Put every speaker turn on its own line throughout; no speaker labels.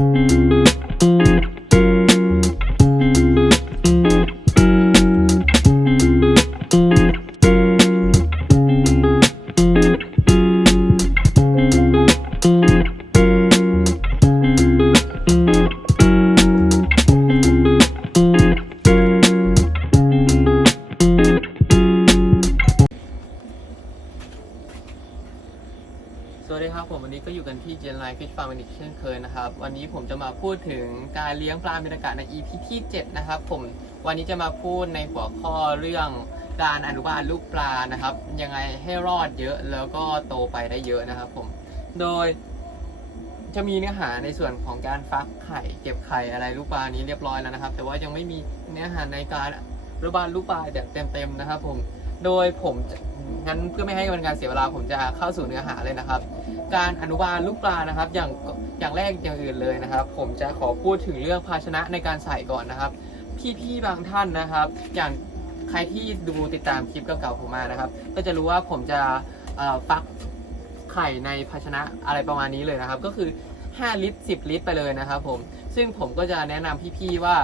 Thank you. สวัสดีครับผมวันนี้ก็อยู่กันที่ Gen Line Fish Farm อีกเช่นเคยนะครับ วันนี้ผมจะมาพูดถึงการเลี้ยงปลาเมนากาศใน EP ที่7นะครับ ผมวันนี้จะมาพูดในหัวข้อเรื่องการอนุบาลลูกปลานะครับ ยังไงให้รอดเยอะแล้วก็โตไปได้เยอะนะครับ ผมโดย จะมีเนื้อหาในส่วนของการฟักไข่ เก็บไข่อะไรลูกปลานี้เรียบร้อยแล้วนะครับ แต่ว่ายังไม่มีเนื้อหาในการอนุบาลลูกปลาแบบเต็มๆนะครับ ผมโดยผมงั้นเพื่อไม่ให้เป็นการเสียเวลาผมจะเข้าสู่เนื้อหาเลยนะครับ การอนุบาลลูกปลานะครับ อย่างอย่างแรกอย่างอื่นเลยนะครับ ผมจะขอพูดถึงเรื่องภาชนะในการใส่ก่อนนะครับ พี่ๆบางท่านนะครับ อย่างใครที่ดูติดตามคลิปเก่าๆผมมานะครับ ก็จะรู้ว่าผมจะฟักไข่ในภาชนะอะไรประมาณนี้เลยนะครับ ก็คือ 5 ลิตร 10 ลิตรไปเลยนะครับผมซึ่งผมก็จะแนะนำพี่ๆว่า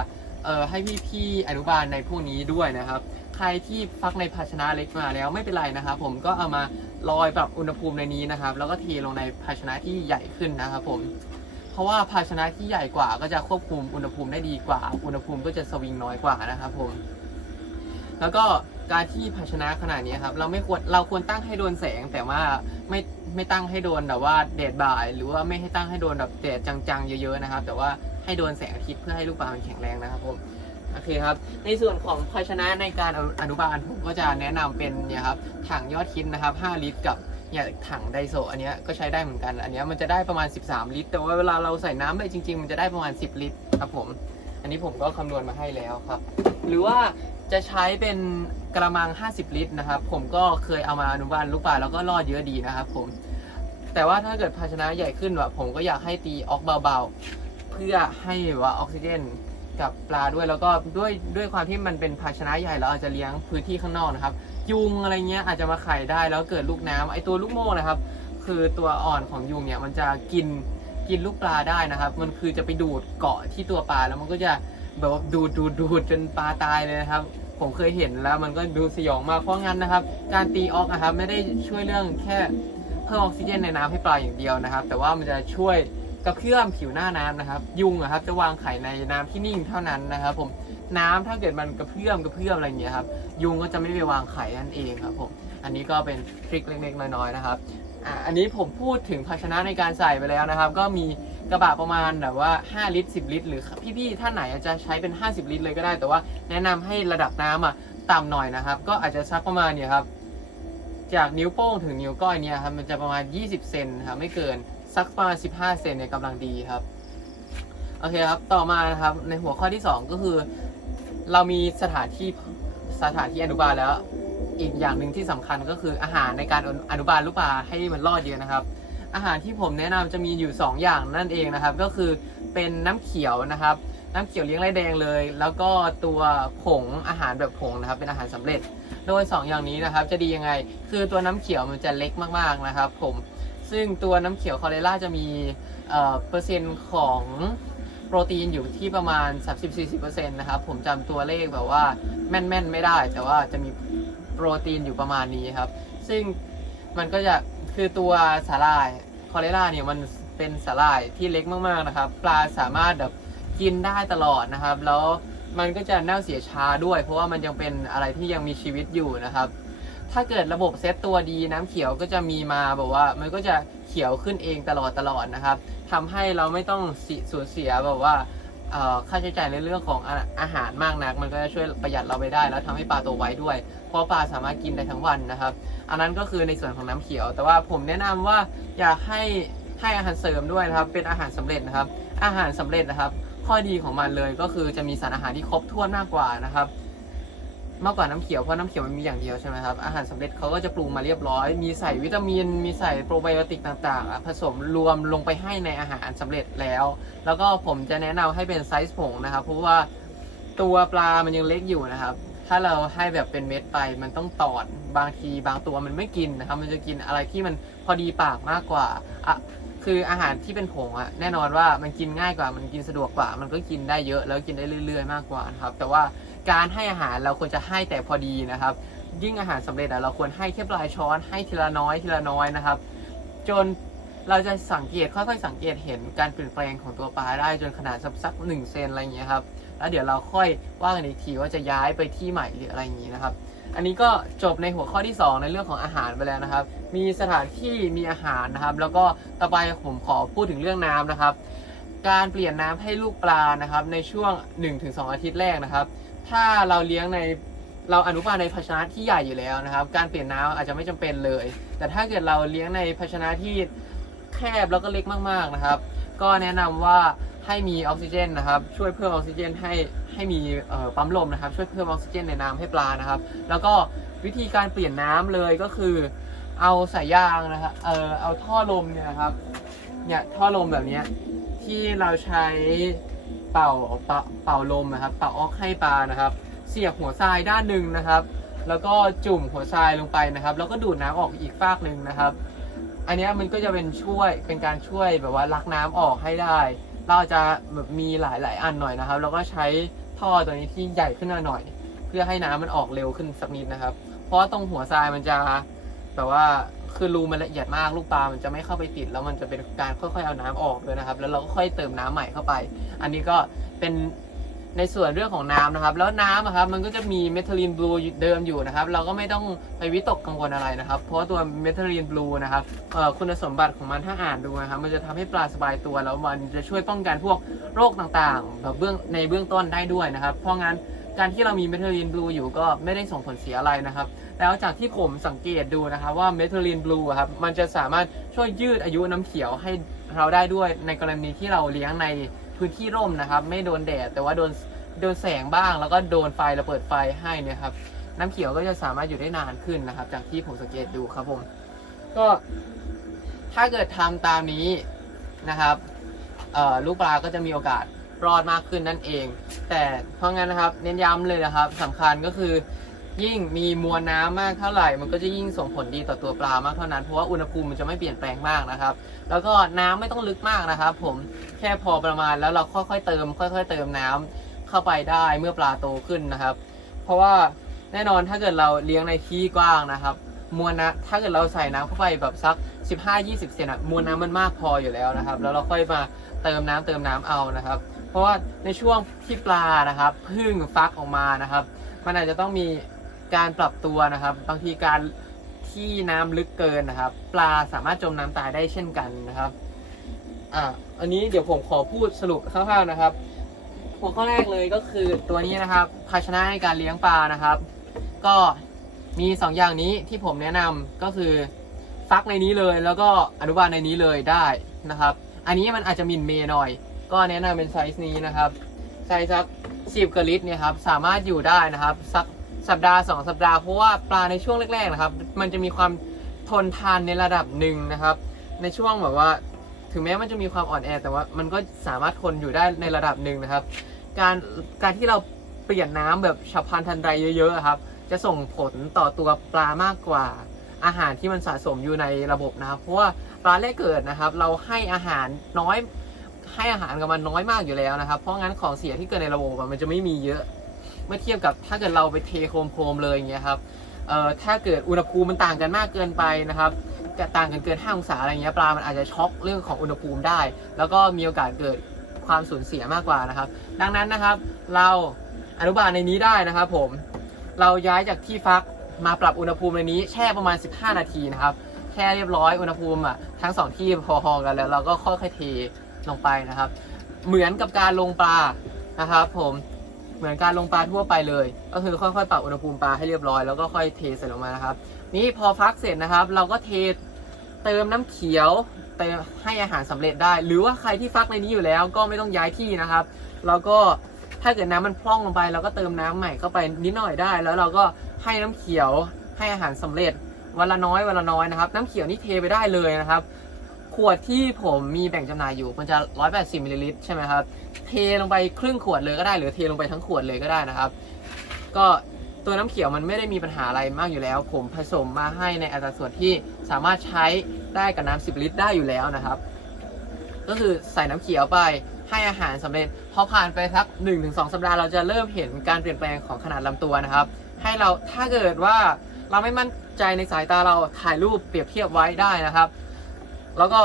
ให้พี่ๆอนุบาลในพวกนี้ด้วยนะครับ ใครที่ฟักในภาชนะเล็กมาแล้วไม่เป็นไรนะครับผมก็เอามาลอยปรับอุณหภูมิในนี้นะครับ แล้วก็เทลงในภาชนะที่ใหญ่ขึ้นนะครับผมเพราะว่าภาชนะที่ใหญ่กว่าก็จะควบคุมอุณหภูมิได้ดีกว่า อุณหภูมิก็จะสวิงน้อยกว่านะครับผมแล้วก็การที่ภาชนะขนาดนี้ครับเราไม่ควรเราควรตั้งให้โดนแสงแต่ว่าไม่ไม่ตั้งให้โดนแบบว่าแดดบ่าย หรือว่าไม่ให้ตั้งให้โดนแบบแดดจังๆเยอะๆนะครับ แต่ว่าให้โดนแสงอาทิตย์เพื่อให้ลูกปลามันแข็งแรงนะครับผม โอเคครับ ในส่วนของภาชนะในการอนุบาลผมก็จะแนะนำเป็นเนี่ยครับถังยอดคิดนะครับ 5 ลิตรกับเนี่ยถังไดโซอันนี้ก็ใช้ได้เหมือนกัน อันนี้มันจะได้ประมาณ 13 ลิตร แต่ว่าเวลาเราใส่น้ำไปจริง ๆ มันจะได้ประมาณ 10 ลิตรครับผม อันนี้ผมก็คำนวณมาให้แล้วครับ หรือว่าจะใช้เป็นกระมัง 50 ลิตรนะครับ ผมก็เคยเอามาอนุบาลลูกปลาแล้วก็รอดเยอะดีนะครับผม แต่ว่าถ้าเกิดภาชนะใหญ่ขึ้นแบบผมก็อยากให้ตีออกเบาๆ เพื่อให้ว่าออกซิเจน กับปลาด้วยแล้วก็ด้วยด้วยความที่มันเป็นภาชนะใหญ่เราอาจจะเลี้ยงพื้นที่ข้างนอกนะครับ ยุงอะไรเงี้ยอาจจะมาไข่ได้แล้วเกิดลูกน้ำไอตัวลูกโม่นะครับ คือตัวอ่อนของยุงเนี่ยมันจะกินกินลูกปลาได้นะครับ มันคือจะไปดูดเกาะที่ตัวปลาแล้วมันก็จะแบบว่าดูดดูดดูดจนปลาตายเลยนะครับ ผมเคยเห็นแล้วมันก็ดูสยองมากเพราะงั้นนะครับ การตีออกนะครับไม่ได้ช่วยเรื่องแค่เพิ่มออกซิเจนในน้ำให้ปลาอย่างเดียวนะครับ แต่ว่ามันจะช่วย กระเพื่อมผิวหน้าน้ำนะครับ ยุงอะครับจะวางไข่ในน้ำที่นิ่งเท่านั้นนะครับ ผมน้ำถ้าเกิดมันกระเพื่อมกระเพื่อมอะไรอย่างเงี้ยครับยุงก็จะไม่ไปวางไข่นั่นเองครับผมอันนี้ก็เป็นทริคเล็กๆน้อยๆนะครับอ่าอันนี้ผมพูดถึงภาชนะในการใส่ไปแล้วนะครับ ก็มีกระบะประมาณแบบว่า 5 ลิตร 10 ลิตร หรือพี่ๆท่านไหนอาจจะใช้เป็น 50 ลิตรเลยก็ได้ แต่ว่าแนะนำให้ระดับน้ำอะต่ำหน่อยนะครับ ก็อาจจะสักประมาณเนี่ยครับจากนิ้วโป้งถึงนิ้วก้อยเนี่ยครับมันจะประมาณ 20 เซนครับไม่เกิน สักประมาณ15 เซนเนี่ยกำลังดีครับ โอเคครับ ต่อมานะครับ ในหัวข้อที่ 2 ก็คือ เรามีสถานที่สถานที่อนุบาลแล้ว อีกอย่างหนึ่งที่สำคัญก็คืออาหารในการอนุบาลลูกปลาให้มันรอดเยอะนะครับ อาหารที่ผมแนะนำจะมีอยู่ 2 อย่างนั่นเองนะครับ ก็คือเป็นน้ำเขียวนะครับ น้ำเขียวเลี้ยงไรแดงเลย แล้วก็ตัวผงอาหารแบบผงนะครับ เป็นอาหารสำเร็จ โดย 2 อย่างนี้นะครับ จะดียังไง คือตัวน้ำเขียวมันจะเล็กมากๆนะครับ ผม ซึ่งตัวน้ำเขียวคอเรล่าจะมีเปอร์เซ็นต์ของโปรตีนอยู่ที่ประมาณ 30-40%นะครับ ผมจำตัวเลขแบบว่าแม่นๆ ไม่ได้ แต่ว่าจะมีโปรตีนอยู่ประมาณนี้ครับ ซึ่งมันก็จะคือตัวสาหร่ายคอเรล่าเนี่ยมันเป็นสาหร่ายที่เล็กมากๆนะครับ ปลาสามารถแบบกินได้ตลอดนะครับ แล้วมันก็จะเน่าเสียช้าด้วย เพราะว่ามันยังเป็นอะไรที่ยังมีชีวิตอยู่นะครับ ถ้าเกิดระบบเซตตัวดีน้ำเขียวก็จะมีมาแบบว่า มันก็จะเขียวขึ้นเองตลอดตลอดนะครับทำให้เราไม่ต้องสูญเสียแบบว่าค่าใช้จ่ายในเรื่องของอาอาหารมากนัก มันก็จะช่วยประหยัดเราไปได้ แล้วทำให้ปลาโตไวด้วย เพราะปลาสามารถกินได้ทั้งวันนะครับ อันนั้นก็คือในส่วนของน้ำเขียว แต่ว่าผมแนะนำว่าอยากให้ให้อาหารเสริมด้วยนะครับ เป็นอาหารสำเร็จนะครับ อาหารสำเร็จนะครับ ข้อดีของมันเลยก็คือจะมีสารอาหารที่ครบถ้วนมากกว่านะครับ มากกว่าน้ำเขียวเพราะน้ำเขียวมันมีอย่างเดียวใช่ไหมครับอาหารสำเร็จเขาก็จะปรุงมาเรียบร้อย มีใส่วิตามิน มีใส่โปรไบโอติกต่างๆอะผสมรวมลงไปให้ในอาหารสำเร็จแล้ว แล้วก็ผมจะแนะนำให้เป็นไซส์ผงนะครับเพราะว่าตัวปลามันยังเล็กอยู่นะครับ ถ้าเราให้แบบเป็นเม็ดไปมันต้องตอดบางทีบางตัวมันไม่กินนะครับ มันจะกินอะไรที่มันพอดีปากมากกว่าอะคคืออาหารที่เป็นผงอะแน่นอนว่ามันกินง่ายกว่ามันกินสะดวกกว่า มันก็กินได้เยอะแล้วกินได้เรื่อย ๆ มากกว่านะครับแต่ว่า การให้อาหารเราควรจะให้แต่พอดีนะครับ ยิ่งอาหารสำเร็จอะเราควรให้แค่ปลายช้อนให้ทีละน้อยทีละน้อยนะครับ จนเราจะสังเกตค่อยๆสังเกตเห็นการเปลี่ยนแปลงของตัวปลาได้จนขนาดสักสักหนึ่งเซนอะไรอย่างเงี้ยครับแล้วเดี๋ยวเราค่อยว่ากันอีกทีว่าจะย้ายไปที่ใหม่หรืออะไรอย่างงี้นะครับ อันนี้ก็จบในหัวข้อที่ 2 ในเรื่องของอาหารไปแล้วนะครับ มีสถานที่มีอาหารนะครับ แล้วก็ต่อไปผมขอพูดถึงเรื่องน้ำนะครับ การเปลี่ยนน้ำให้ลูกปลานะครับ ในช่วง 1-2 อาทิตย์แรกนะครับ ถ้าเราเลี้ยงในเราอนุบาลในภาชนะที่ใหญ่อยู่แล้วนะครับ การเปลี่ยนน้ำอาจจะไม่จำเป็นเลย แต่ถ้าเกิดเราเลี้ยงในภาชนะที่แคบแล้วก็เล็กมากๆนะครับ ก็แนะนำว่าให้มีออกซิเจนนะครับ ช่วยเพิ่มออกซิเจนให้ให้มีปั๊มลมนะครับ ช่วยเพิ่มออกซิเจนในน้ำให้ปลานะครับ แล้วก็วิธีการเปลี่ยนน้ำเลยก็คือ เอาสายยางนะครับเออเอาท่อลมเนี่ยครับเนี่ยท่อลมแบบนี้ที่เราใช้ เป่าเป่าเป่าลมนะครับเป่าออกให้ปลานะครับ เสียบหัวทรายด้านหนึ่งนะครับ แล้วก็จุ่มหัวทรายลงไปนะครับ แล้วก็ดูดน้ำออกอีกฟากหนึ่งนะครับ อันนี้มันก็จะเป็นช่วยเป็นการช่วยแบบว่าลักน้ำออกให้ได้ เราจะแบบมีหลายๆอันหน่อยนะครับ แล้วก็ใช้ท่อตัวนี้ที่ใหญ่ขึ้นมาหน่อย เพื่อให้น้ำมันออกเร็วขึ้นสักนิดนะครับ เพราะว่าตรงหัวทรายมันจะแบบว่า คือรูมันละเอียดมากลูกปลามันจะไม่เข้าไปติด แล้วมันจะเป็นการค่อยๆเอาน้ำออกเลยนะครับ แล้วเราก็ค่อยเติมน้ำใหม่เข้าไป อันนี้ก็เป็นในส่วนเรื่องของน้ำนะครับ แล้วน้ำครับมันก็จะมีเมทัลลีนบลูเดิมอยู่นะครับ เราก็ไม่ต้องไปวิตกกังวลอะไรนะครับ เพราะตัวเมทัลลีนบลูนะครับคุณสมบัติของมันถ้าอ่านดูนะครับ มันจะทำให้ปลาสบายตัวแล้วมันจะช่วยป้องกันพวกโรคต่างๆ แบบเบื้องในเบื้องต้นได้ด้วยนะครับ เพราะงั้นการที่เรามีเมทัลลีนบลูอยู่ก็ไม่ได้ส่งผลเสียอะไรนะครับ แล้วจากที่ผมสังเกตดูนะครับว่าเมทัลลีนบลูครับมันจะสามารถช่วยยืดอายุน้ำเขียวให้เราได้ด้วยในกรณีที่เราเลี้ยงในพื้นที่ร่มนะครับ ไม่โดนแดดแต่ว่าโดนโดนแสงบ้าง แล้วก็โดนไฟเราเปิดไฟให้เนะครับน้ำเขียวก็จะสามารถอยู่ได้นานขึ้นนะครับ จากที่ผมสังเกตดูครับผม ก็ถ้าเกิดทำตามนี้นะครับลูกปลาก็จะมีโอกาสรอดมากขึ้นนั่นเอง แต่เพราะงั้นนะครับ เน้นย้ำเลยนะครับสำคัญก็คือ ยิ่งมีมวลน้ำมากเท่าไหร่ มันก็จะยิ่งส่งผลดีต่อตัวปลามากเท่านั้น เพราะว่าอุณหภูมิมันจะไม่เปลี่ยนแปลงมากนะครับ แล้วก็น้ำไม่ต้องลึกมากนะครับ ผมแค่พอประมาณแล้วเราค่อยๆเติม ค่อย ๆ เติมน้ำเข้าไปได้เมื่อปลาโตขึ้นนะครับ เพราะว่าแน่นอนถ้าเกิดเราเลี้ยงในที่กว้างนะครับ มวลนะถ้าเกิดเราใส่น้ำเข้าไปแบบสัก 15-20 เซนอะมวลน้ำมันมากพออยู่แล้วนะครับ แล้วเราค่อยมาเติมน้ำเติมน้ำเอานะครับ เพราะว่าในช่วงที่ปลานะครับพึ่งฟักออกมานะครับ มันอาจจะต้องมี การปรับตัวนะครับ บางทีการที่น้ำลึกเกินนะครับ ปลาสามารถจมน้ำตายได้เช่นกันนะครับอะอันนี้เดี๋ยวผมขอพูดสรุปคร่าวๆนะครับ หัวข้อแรกเลยก็คือตัวนี้นะครับ ภาชนะในการเลี้ยงปลานะครับ ก็มี 2 อย่างนี้ที่ผมแนะนำก็คือฟักในนี้เลยแล้วก็อนุบาลในนี้เลยได้นะครับ อันนี้มันอาจจะมินเมย์หน่อย ก็แนะนำเป็นไซส์นี้นะครับไซส์สักสิบกลิตรเนี่ยครับสามารถอยู่ได้นะครับสัก สัปดาห์ 2 สัปดาห์เพราะว่าปลาในช่วงแรกๆนะครับ มันจะมีความทนทานในระดับหนึ่งนะครับ ในช่วงแบบว่าถึงแม้มันจะมีความอ่อนแอ แต่ว่ามันก็สามารถทนอยู่ได้ในระดับหนึ่งนะครับ การการที่เราเปลี่ยนน้ำแบบฉับพลันทันใดเยอะๆอะครับ จะส่งผลต่อตัวปลามากกว่าอาหารที่มันสะสมอยู่ในระบบนะครับ เพราะว่าปลาแรกเกิดนะครับ เราให้อาหารน้อยให้อาหารกับมันน้อยมากอยู่แล้วนะครับ เพราะงั้นของเสียที่เกิดในระบบมันจะไม่มีเยอะ เมื่อเทียบกับถ้าเกิดเราไปเทโครมๆเลยอย่างเงี้ยครับเอ่อถ้าเกิดอุณหภูมิมันต่างกันมากเกินไปนะครับจะต่างกันเกิน5องศาอะไรเงี้ยปลามันอาจจะช็อกเรื่องของอุณหภูมิได้ แล้วก็มีโอกาสเกิดความสูญเสียมากกว่านะครับ ดังนั้นนะครับ เราอนุบาลในนี้ได้นะครับผมเราย้ายจากที่ฟักมาปรับอุณหภูมิในนี้แช่ประมาณ 15 นาทีนะครับแช่เรียบร้อยอุณหภูมิอะทั้งสองที่พอๆกันแล้วเราก็ค่อยๆเทลงไปนะครับ เหมือนกับการลงปลานะครับผม เหมือนการลงปลาทั่วไปเลย ก็คือค่อยๆปรับอุณหภูมิปลาให้เรียบร้อยแล้วก็ค่อยเทใส่ลงมานะครับ นี่พอฟักเสร็จนะครับ เราก็เทเติมน้ำเขียวเติมให้อาหารสำเร็จได้ หรือว่าใครที่ฟักในนี้อยู่แล้วก็ไม่ต้องย้ายที่นะครับแล้วก็ถ้าเกิดน้ำมันพร่องลงไปเราก็เติมน้ำใหม่เข้าไปนิดหน่อยได้ แล้วเราก็ให้น้ำเขียวให้อาหารสำเร็จวันละน้อยวันละน้อยนะครับ น้ำเขียวนี่เทไปได้เลยนะครับ ขวดที่ผมมีแบ่งจำหน่ายอยู่มันจะ 180มิลลิลิตรใช่ไหมครับ เทลงไปครึ่งขวดเลยก็ได้หรือเทลงไปทั้งขวดเลยก็ได้นะครับ ก็ตัวน้ำเขียวมันไม่ได้มีปัญหาอะไรมากอยู่แล้ว ผมผสมมาให้ในอัตราส่วนที่สามารถใช้ได้กับน้ำ10 ลิตรได้อยู่แล้วนะครับ ก็คือใส่น้ำเขียวไปให้อาหารสำเร็จพอผ่านไปสัก1-2 สัปดาห์เราจะเริ่มเห็นการเปลี่ยนแปลงของขนาดลำตัวนะครับ ให้เราถ้าเกิดว่าเราไม่มั่นใจในสายตาเราถ่ายรูปเปรียบเทียบไว้ได้นะครับ แล้วก็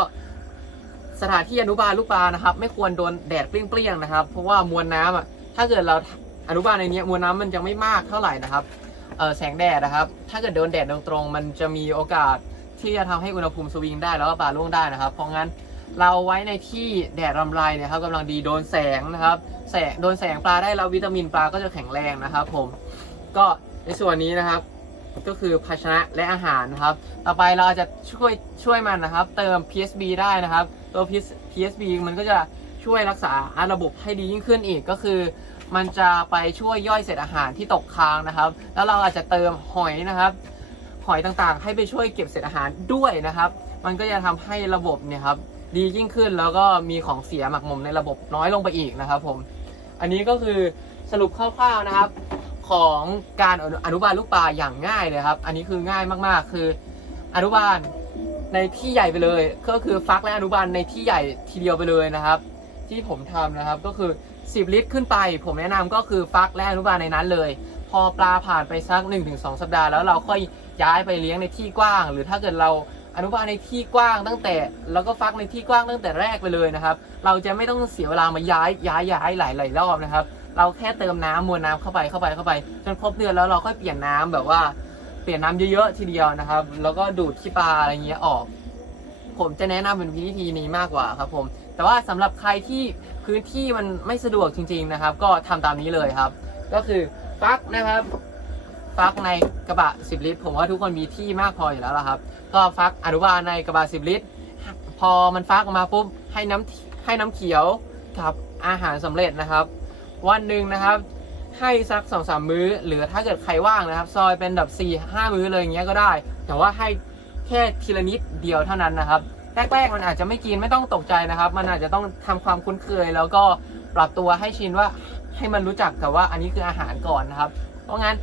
สถานที่อนุบาลลูกปลานะครับ ไม่ควรโดนแดดเปรี้ยงๆนะครับ เพราะว่ามวลน้ำอะถ้าเกิดเราอนุบาลในนี้มวลน้ำมันยังไม่มากเท่าไหร่นะครับแสงแดดนะครับ ถ้าเกิดโดนแดดตรงๆมันจะมีโอกาสที่จะทำให้อุณหภูมิสวิงได้แล้วก็ปลาล่วงได้นะครับ เพราะงั้นเราไว้ในที่แดดรำไรเนี่ยครับกำลังดีโดนแสงนะครับ แสงโดนแสงปลาได้แล้ววิตามินปลาก็จะแข็งแรงนะครับ ผม ก็ในส่วนนี้นะครับ ก็คือภาชนะและอาหารนะครับ ต่อไปเราจะช่วยช่วยมันนะครับ เติม PSB ได้นะครับ ตัว P.S.B มันก็จะช่วยรักษาระบบให้ดียิ่งขึ้นอีกก็คือ มันจะไปช่วยย่อยเศษอาหารที่ตกค้างนะครับ แล้วเราอาจจะเติมหอยนะครับหอยต่างๆ ให้ไปช่วยเก็บเศษอาหารด้วยนะครับ มันก็จะทำให้ระบบเนี่ยครับดียิ่งขึ้นแล้วก็มีของเสียหมักหมมในระบบน้อยลงไปอีกนะครับ ผม อันนี้ก็คือสรุปคร่าวๆนะครับ ของการอนุบาลลูกปลาอย่างง่ายเลยครับ อันนี้คือง่ายมากๆ คืออนุบาลในที่ใหญ่ไปเลย ก็คือฟักและอนุบาลในที่ใหญ่ทีเดียวไปเลยนะครับ ที่ผมทำนะครับก็คือ 10 ลิตรขึ้นไป ผมแนะนำก็คือฟักและอนุบาลในนั้นเลย พอปลาผ่านไปสัก 1-2 สัปดาห์แล้วเราค่อยย้ายไปเลี้ยงในที่กว้าง หรือถ้าเกิดเราอนุบาลในที่กว้างตั้งแต่แล้วก็ฟักในที่กว้างตั้งแต่แรกไปเลยนะครับ เราจะไม่ต้องเสียเวลามาย้ายย้ายย้ายหลายๆรอบนะครับ เราแค่เติมน้ำมวลน้ำเข้าไปเข้าไปเข้าไปจนครบเดือนแล้วเราค่อยเปลี่ยนน้ำแบบว่าเปลี่ยนน้ำเยอะๆทีเดียวนะครับ แล้วก็ดูดขี้ปลาอะไรเงี้ยออก ผมจะแนะนำเป็นวิธีนี้มากกว่าครับ ผม แต่ว่าสำหรับใครที่พื้นที่มันไม่สะดวกจริง ๆนะครับ ก็ทำตามนี้เลยครับ ก็คือฟักนะครับฟักในกระบะ 10 ลิตร ผมว่าทุกคนมีที่มากพออยู่แล้วละครับ ก็ฟักอนุบาลในกระบะ 10 ลิตร พอมันฟักออกมาปุ๊บให้น้ำให้น้ำเขียวกับอาหารสำเร็จนะครับ วันหนึ่งนะครับ ให้สักสองสามมื้อ หรือถ้าเกิดใครว่างนะครับ ซอยเป็นแบบ4ี่ห้ามื้อเลยอย่างเงี้ยก็ได้ แต่ว่าให้แค่ทีละนิดเดียวเท่านั้นนะครับแรกๆมันอาจจะไม่กินไม่ต้องตกใจนะครับ มันอาจจะต้องทำความคุ้นเคย แล้วก็ปรับตัวให้ชินว่าให้มันรู้จักแต่ว่าอันนี้คืออาหารก่อนนะครับ เพราะงั้น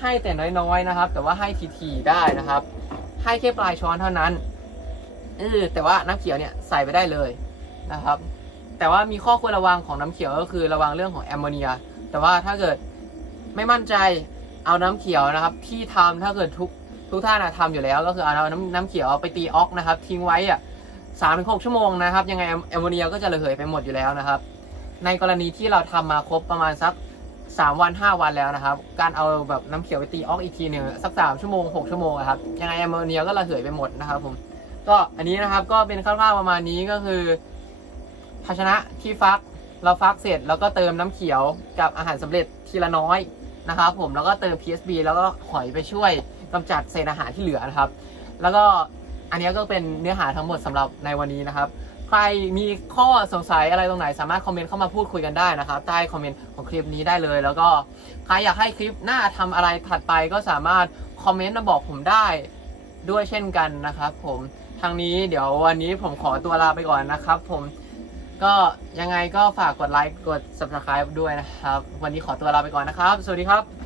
ให้แต่น้อยๆนะครับ แต่ว่าให้ทีๆได้นะครับ ให้แค่ปลายช้อนเท่านั้นเออแต่ว่าน้ำเขียวเนี่ยใส่ไปได้เลยนะครับ แต่ว่ามีข้อควรระวังของน้ำเขียวก็คือระวังเรื่องของแอมโมเนีย แต่ว่าถ้าเกิดไม่มั่นใจเอาน้ำเขียวนะครับ ที่ทำถ้าเกิดทุกทุกท่านอะทำอยู่แล้ว ก็คือเอาน้ำน้ำเขียวไปตีออกนะครับ ทิ้งไว้อะสามถึงหกชั่วโมงนะครับ ยังไงแอมโมเนียก็จะระเหยไปหมดอยู่แล้วนะครับ ในกรณีที่เราทำมาครบประมาณสัก3วัน5วันแล้วนะครับ การเอาแบบน้ำเขียวไปตีออกอีกทีหนึ่งสัก3ชั่วโมง6ชั่วโมงครับยังไงแอมโมเนียก็ระเหยไปหมดนะครับผมก็อันนี้นะครับก็เป็นคร่าวๆประมาณนี้ก็คือ ภาชนะที่ฟักเราฟักเสร็จแล้วก็เติมน้ำเขียวกับอาหารสำเร็จทีละน้อยนะครับผมแล้วก็เติม PSB แล้วก็หอยไปช่วยกำจัดเศษอาหารที่เหลือนะครับ แล้วก็อันนี้ก็เป็นเนื้อหาทั้งหมดสำหรับในวันนี้นะครับ ใครมีข้อสงสัยอะไรตรงไหน สามารถคอมเมนต์เข้ามาพูดคุยกันได้นะครับใต้คอมเมนต์ของคลิปนี้ได้เลย แล้วก็ใครอยากให้คลิปหน้าทำอะไรถัดไปก็สามารถคอมเมนต์มาบอกผมได้ด้วยเช่นกันนะครับผมทางนี้เดี๋ยววันนี้ผมขอตัวลาไปก่อนนะครับผม ก็ยังไงก็ฝากกดไลค์กด subscribe ด้วยนะครับ วันนี้ขอตัวลาไปก่อนนะครับ สวัสดีครับ